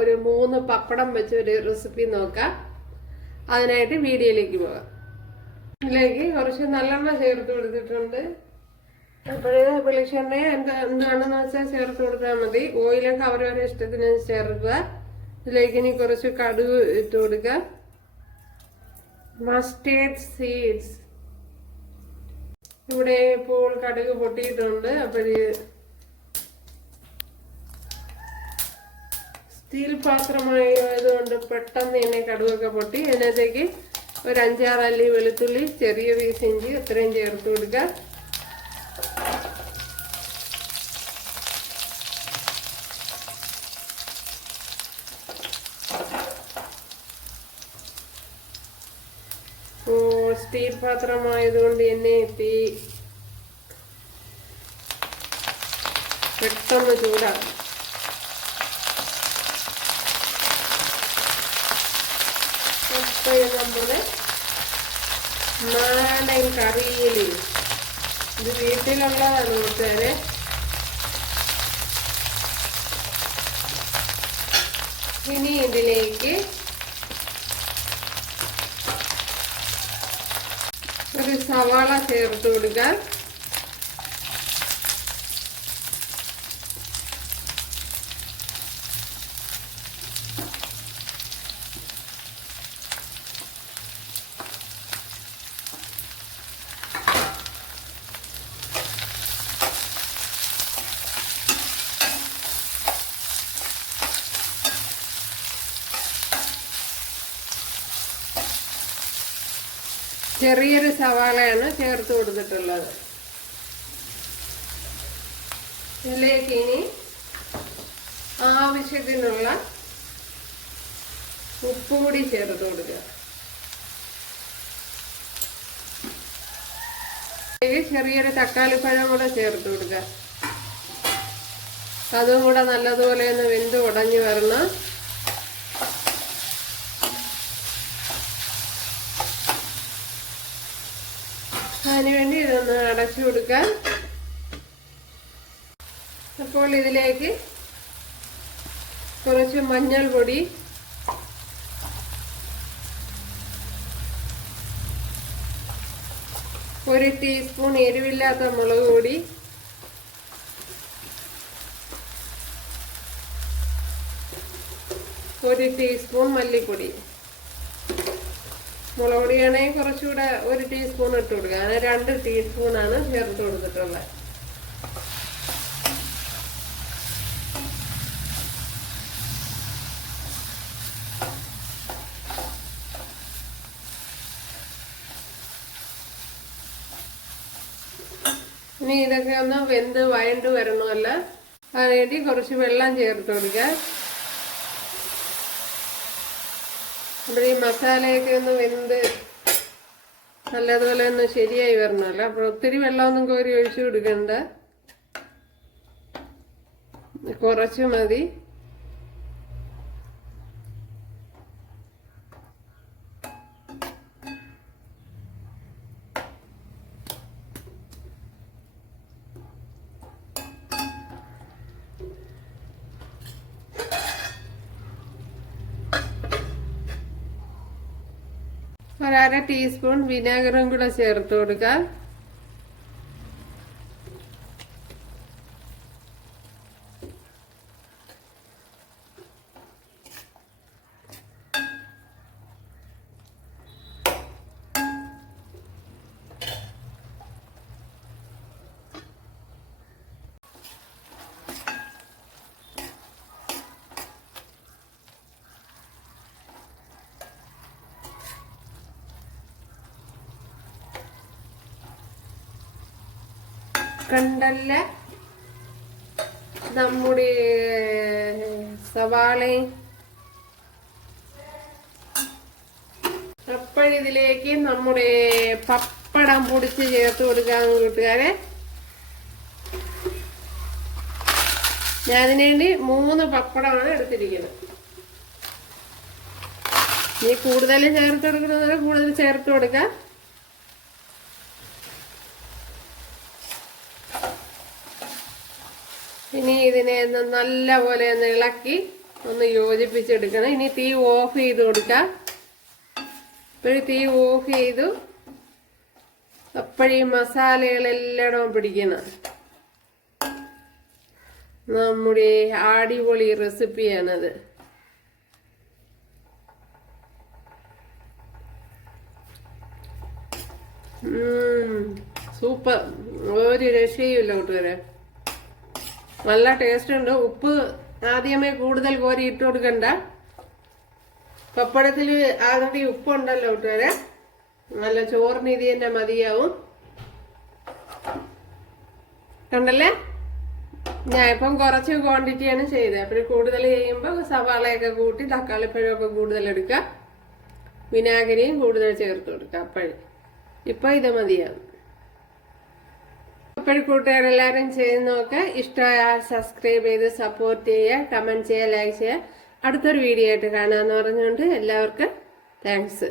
ഒരു 3 പപ്പടം വെച്ച് ഒരു റെസിപ്പി നോക്കാം. അതിനായിട്ട് വീഡിയോയിലേക്ക് പോകാം. ഇതിലേക്ക് കുറച്ച് നല്ലെണ്ണ ചേർത്ത് കൊടുത്തിട്ടുണ്ട്. അപ്പോഴേ വെളിച്ചെണ്ണ എന്താണെന്ന് വെച്ചാൽ ചേർത്ത് കൊടുത്താൽ മതി. ഓയിലൊക്കെ അവരവരുടെ ഇഷ്ടത്തിന് ചേർക്കുക. ഇതിലേക്ക് ഇനി കുറച്ച് കടുക് ഇട്ട് കൊടുക്കുക. മസ്റ്റേർഡ് സീഡ്സ് ഇവിടെ ഇപ്പോൾ കടുക് പൊട്ടിയിട്ടുണ്ട്. അപ്പോഴേ സ്റ്റീൽ പാത്രമായതുകൊണ്ട് പെട്ടെന്ന് തന്നെ കടുകൊക്കെ പൊട്ടി. അതിനകത്തേക്ക് ഒരു 5-6 അല്ലി വെളുത്തുള്ളി, ചെറിയ പീസ് ഇഞ്ചി അത്രയും ചേർത്ത് കൊടുക്കുക. സ്റ്റീൽ പാത്രമായതുകൊണ്ട് തന്നെ തീ പെട്ടെന്ന് ചൂടാകും. നമ്മുടെ നാടൻ കറിയിൽ ഇത് വീട്ടിലുള്ളതാണ് കൂട്ടുകാരെ. ഇനി ഇതിലേക്ക് ഒരു സവാള ചേർത്ത് കൊടുക്കാം. ചെറിയൊരു സവാളയാണ് ചേർത്ത് കൊടുത്തിട്ടുള്ളത്. ഇതിലേക്ക് ഇനി ആവശ്യത്തിനുള്ള ഉപ്പ് കൂടി ചേർത്ത് കൊടുക്കുക. ചെറിയൊരു തക്കാളിപ്പഴം കൂടെ ചേർത്ത് കൊടുക്കുക. അതും കൂടെ നല്ലതുപോലെ ഒന്ന് വെന്ത് ഉടഞ്ഞു വരണം. അതിനുവേണ്ടി ഇതൊന്ന് അടച്ചു കൊടുക്കാം. അപ്പോൾ ഇതിലേക്ക് കുറച്ച് മഞ്ഞൾപ്പൊടി, ഒരു ടീസ്പൂൺ എരിവില്ലാത്ത മുളക് പൊടി, ഒരു ടീസ്പൂൺ മല്ലിപ്പൊടി. മുളക് പൊടിയാണെങ്കിൽ കുറച്ചുകൂടെ ഒരു ടീസ്പൂൺ ഇട്ട് കൊടുക്കുക. അങ്ങനെ 2 ടീസ്പൂണാണ് ചേർത്ത് കൊടുത്തിട്ടുള്ളത്. ഇനി ഇതൊക്കെ ഒന്ന് വെന്ത് വഴണ്ട് വരണമല്ലോ. അതിനുവേണ്ടി കുറച്ച് വെള്ളം ചേർത്ത് കൊടുക്കുക. അപ്പോൾ ഈ മസാലയൊക്കെ ഒന്ന് വെന്ത് നല്ലതുപോലെ ഒന്ന് ശരിയായി വരണമല്ലോ. അപ്പോൾ ഒത്തിരി വെള്ളമൊന്നും കോരി ഒഴിച്ചു കൊടുക്കണ്ട, കുറച്ച് മതി. ഒരു 1/2 ടീസ്പൂൺ വിനാഗിറും കൂടെ ചേർത്ത് കൊടുക്കാം. കണ്ടല്ല നമ്മുടെ സവാളയും. അപ്പോഴിതിലേക്ക് നമ്മുടെ പപ്പടം പൊടിച്ച് ചേർത്ത് കൊടുക്കാൻ കൂട്ടുകാരെ. ഞാൻ അതിനു വേണ്ടി 3 പപ്പടമാണ് എടുത്തിരിക്കുന്നത്. നീ കൂടുതൽ ചേർത്ത് കൊടുക്കുന്നത് കൂടുതൽ ചേർത്ത് കൊടുക്കാം. ഇനി ഇതിനെ ഒന്ന് നല്ലപോലെ ഒന്ന് ഇളക്കി ഒന്ന് യോജിപ്പിച്ചെടുക്കണം. ഇനി തീ ഓഫ് ചെയ്ത് കൊടുക്കാം. ഇപ്പോഴും തീ ഓഫ് ചെയ്തു. അപ്പോഴീ മസാലകളെല്ലാം പിടിക്കണം. നമ്മുടെ അടിപൊളി റെസിപ്പിയാണത്. സൂപ്പർ, ഒരു രക്ഷയുമില്ല കൂട്ടുകാരെ. നല്ല ടേസ്റ്റ് ഉണ്ട്. ഉപ്പ് ആദ്യമേ കൂടുതൽ കോരി ഇട്ട് കൊടുക്കണ്ട. പപ്പടത്തിൽ ആൾറെഡി ഉപ്പുണ്ടല്ലോ കൂട്ടുകാരെ. നല്ല ചോറിന് ഇത് തന്നെ മതിയാവും. കണ്ടല്ലേ, ഞാൻ ഇപ്പം കുറച്ച് ക്വാണ്ടിറ്റിയാണ് ചെയ്തത്. അപ്പോൾ കൂടുതൽ ചെയ്യുമ്പോൾ സവാളയൊക്കെ കൂട്ടി തക്കാളിപ്പഴമൊക്കെ കൂടുതൽ എടുക്കുക, വിനാഗിരിയും കൂടുതൽ ചേർത്ത് കൊടുക്കുക. ഇപ്പം ഇത് മതിയാവും. അപ്പോൾ കൂട്ടുകാരെല്ലാവരും ചെയ്ത് നോക്കുക. ഇഷ്ടമായാൽ സബ്സ്ക്രൈബ് ചെയ്ത് സപ്പോർട്ട് ചെയ്യുക, കമൻറ്റ് ചെയ്യുക, ലൈക്ക് ചെയ്യുക. അടുത്തൊരു വീഡിയോ ആയിട്ട് കാണാമെന്ന് പറഞ്ഞുകൊണ്ട് എല്ലാവർക്കും താങ്ക്സ്.